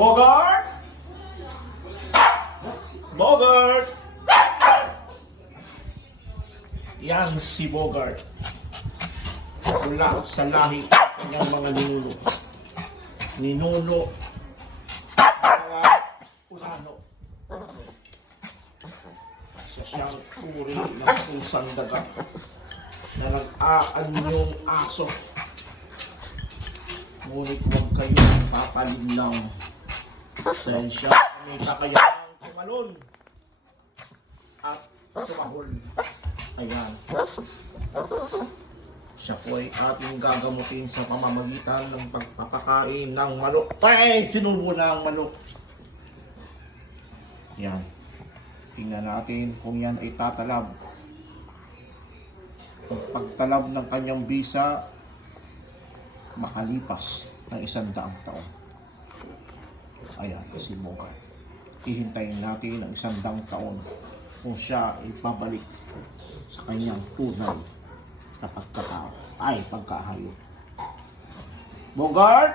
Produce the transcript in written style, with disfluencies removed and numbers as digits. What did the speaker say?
Bogart! Bogart! Yan si Bogart. Mula sa lahi kanyang mga ninuno. Ninuno. Mga ulano. Isa siyang uri ng pusang daga na nag-aanyong aso. Ngunit huwag kayong papalinlang. Sensya, may kakayahang tumalon at tumahol. Ayan. Siya po ay ating gagamutin sa pamamagitan ng pagpapakain ng manok. Ay! Sinubo na ang manok. Yan. Tingnan natin kung yan ay tatalab. Ang pagtalab ng kanyang bisa makalipas ng 100 taon. Ayan, si Bogart. Hihintayin natin ang 100 taon kung siya ay pabalik sa kanyang tunay na pagkatao ay pagkahayop. Bogart!